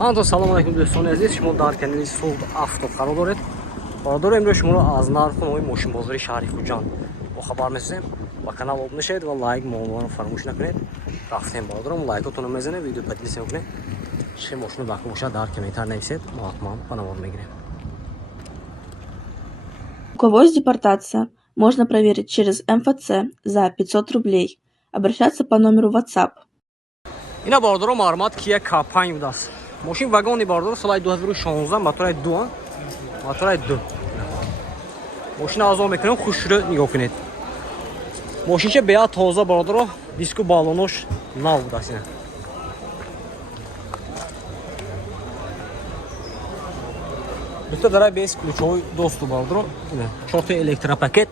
ҳаматон салому алайкум дӯстони азиз, шумо дар канали Sold Auto қарор доред. Бародаро имрӯз шуморо аз нархи нови мошинбозори шаҳри Хуҷанд бохабар месозем. Ба канал обуна шавед ва лайк муомаларо фаромӯш накунед. Рафтем бародарам, лайкотонро мезанед, видео поделись мекунед. Чӣ мошина баҳр бошад дар комментар нависед, мо ҳатман ба навор мегирем. У кого есть депортация, можно проверить через МФЦ за 500 рублей. Обращаться по номеру WhatsApp. Ина бародаро маълумот Kia K5 будааст. Мошин вагони бародаро соли 2016 мотори 2 мотори 2. Мошина азо мекунем, хушро нигоҳ кунед. Мошинча беа тоза бародаро, диску балонош нав будааст. Ина Духта дарай без ключовой доступ бародаро. Ина 4 электропакет,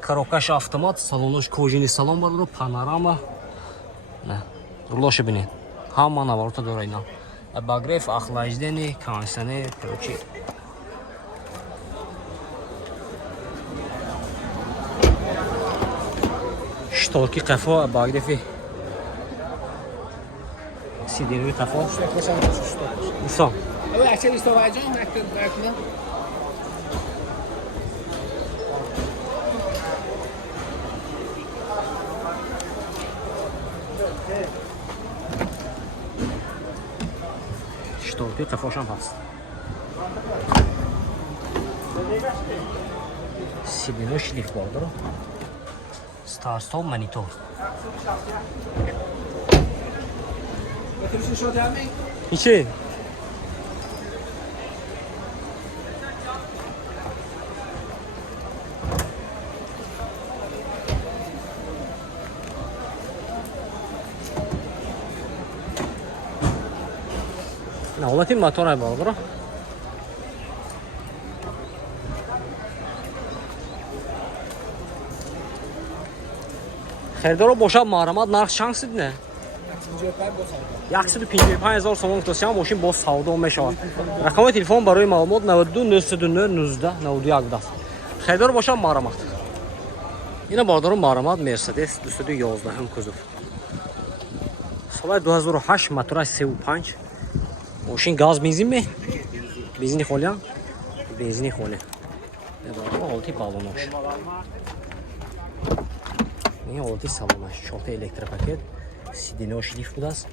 коробкаш автомат, салонош кожаный салон бародаро, панорама. На рулоша бинед. Ҳама наворота дора ина. Обогрев, охлаждение, кондиционер, короче. Шторки қафо, обогрев. Сиденье қафо. Усам. Шторки қафошам ҳаст. Сиденье шлиф бародаро. Старт-стоп монитор. Ичи? На ҳолати мотор бародаро. Херидоро бошад маърамат нарх чанд сид не? 155,000 сомон гуфтасиам, мошин боз савдо мешавад. Рақами телефон барои маълумот 92 909 19 91 будааст. Херидоро бошад маърамат. Ина бародаро маърамат Mercedes 211 кузов. Соли 2008 мотори 35. Мошин газ бензин ме? Бензини холиам? Бензини холе. Ҳолати балонош. Ин ҳолати салонаш. 4 электропакет, сиденье шлиф будааст.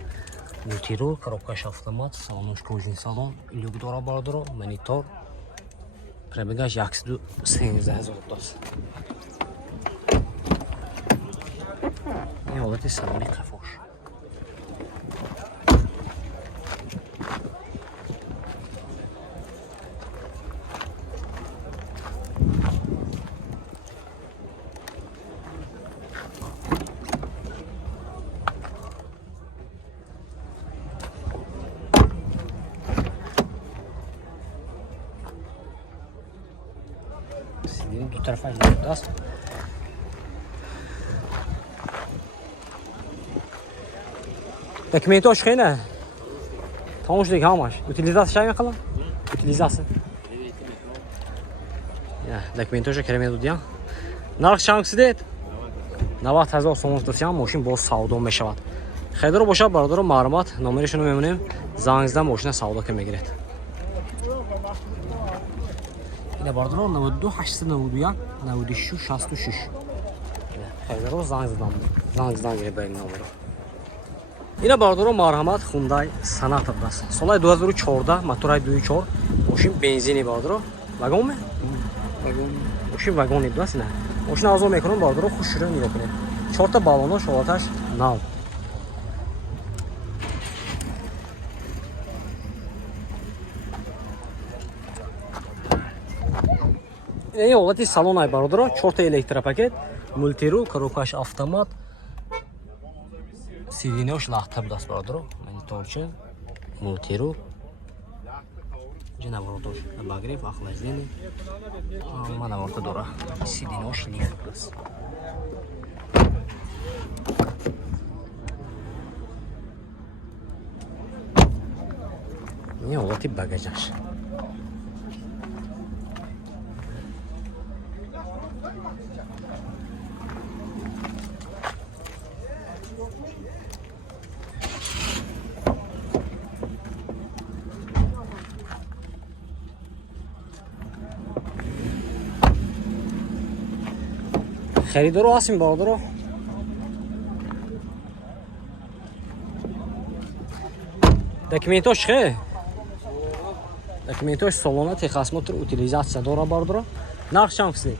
Мультирул, коробкаш автомат, салонош кожаный салон, люк дора бародаро, монитор. Пробегаш 113,000 будааст. Ин ҳолати салони қафош. Сиденье двутарафаи будааст. Документош хена? Тамош дек ҳамаш. Утилизация шай мекала? Утилизация. Я, документоша кера медодиям. Нарх чанд сидед? 90,000 сомон гуфтасиам, мошин боз савдо мешавад. Херидоро бошад бародаро маълумот, номерашоно мемонем, занг зада мошина савдо ка мегиред. Ина бародаро 92 891 96 66. Херидоро занг задам гиред ба ин номеро. Ина бародаро марҳамат Hyundai Sonata будааст. Соли 2014 мотори 2.4, мошин бензини бародаро. Вагон ме? Мошин вагони будааст. Ина мошина азо мекунам бародаро, хушро нигоҳ кунед. 4 та балонош ҳолаташ нав. Ин ҳолати салонай бародаро, 4 та электропакет, мультирул, коробкаш автомат. Сиденьёш лахта будааст бародаро. Мониторча, мультирул. Ҷа наворотош, обогрев, охлаждение. Ҳама наворота дора. Сиденьёш лифт будааст. Ин ҳолати багажаш. خریدارو هستیم برادرها. دکمنتاش خیلی دکمنتاش سالانه تخصص موتور اوتیلیزاسیا داره برادرها. نرخ چند هستی؟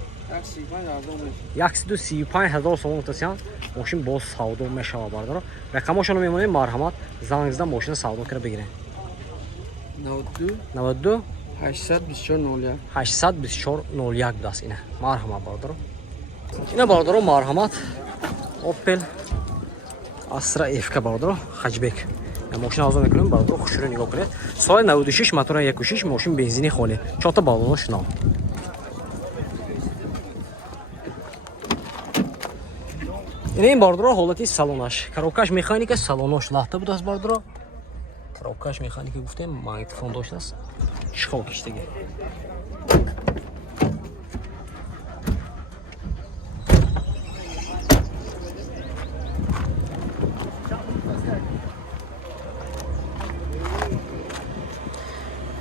135,000 сомон гуфтасиянд мошин боз савдо мешава бардора. Рақамашонро мемонем марҳамат зангзида мошина савдо кира бигирем. 92 824 824 будаст ина. Марҳамат бардора. Ина бардора марҳамат Opel Astra F бардора хаҷбек. Мошина озон мекунем бардора хушро нигоҳ кунед. Соли 96 мотора 1.6 мошин бензини холӣ. Чорта балонош нав. این باردرا حالتی سالونش کاروکاش مکانیک سالونش لحظه بود از باردرا کاروکاش مکانیک گفتم مایتفون داشت است چخو کشتگی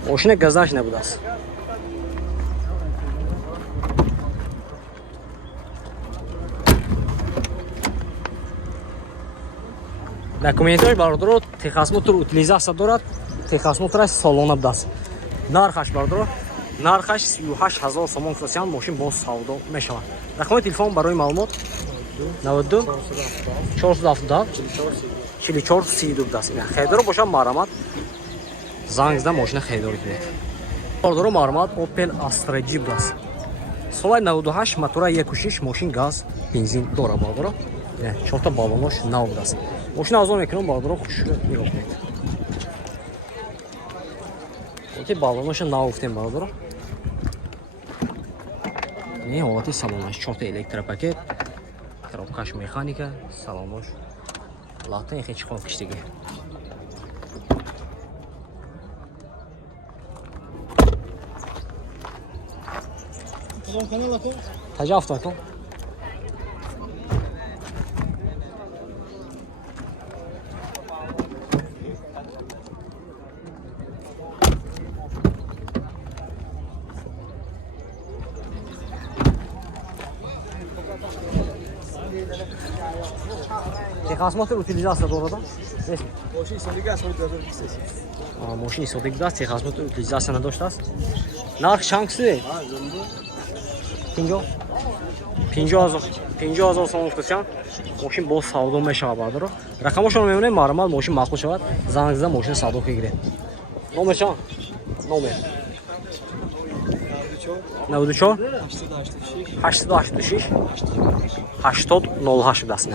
ماشین گازداش نبود است документош бардоро техасмотор утилизация дорад. Техасмотор салона будаст. Нархаш бардоро нархаш 38000 сомон гуфтасиянд мошин боз савдо мешавад. Рақами телефон барои маълумот 92 470 44 32 будаст. Хейдоро бошад марҳамат занг зада мошина хейдорӣ кунед. Бардоро марҳамат Opel Astra G будаст. Соли 98 мотора 1.6 мошин газ бензин дора бардоро. Чорта балонош нав будаст. Мошина озон мекунам бардоро хушро нигоҳ кунед. Оти балоноша нав гуфтем бардоро. Не ҳолати салонаш чорта электропакет, коробкаш механика, салонош. Лахта хеч хол киштиги. Таҷафт акон. Техасмотор утилизация дорада? ماشین سالگی از سال 2023 ماشین سالگی داشت техасмотор утилизация نداشت. نرخ چند است؟ 50,000 сомон гуфтасиянд мошин боз савдо мешавад бардоро. рақамашонро мемонем марҳамат мошин мақбул шавад занг зада мошина савдо кигиред. номер чанд? номер 94 886 8008 будаст.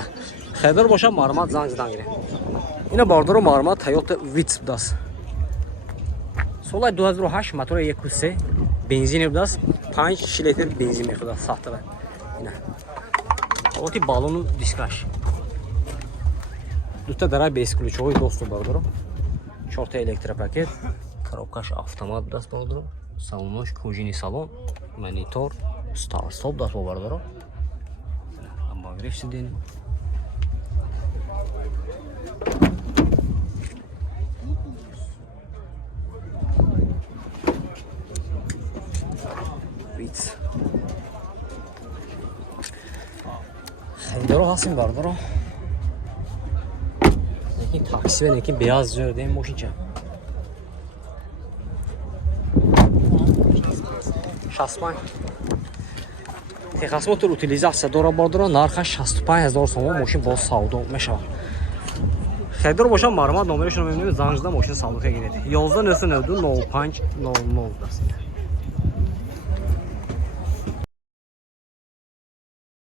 хейдор бошад марҳамат занг задан гиред. ина бардоро марҳамат Toyota Vitz будаст. соли 2008 мотора 1.3 бензини будаст. 5 литр бензин мехӯрад сахтара. ина ҳолати балону дискаш дута дара бесключовой доступ бардоро. чорта электропакет, коробкаш автомат будаст бардоро. салонош кӯжини салон, монитор, старт-стоп будаст бардоро. обогрев сидений. хейдоро ҳастем бардоро. лекин такси ва лекин беаз зӯрдем мошинча 65 техасмотор утилизация дора бардоро. нархаш 65000 сомон мошин боз савдо мешавад. хейдоро бошад марҳамат номерошонро мебинем занг зада мошин савдо кигиред. 11 992 05 00 даст.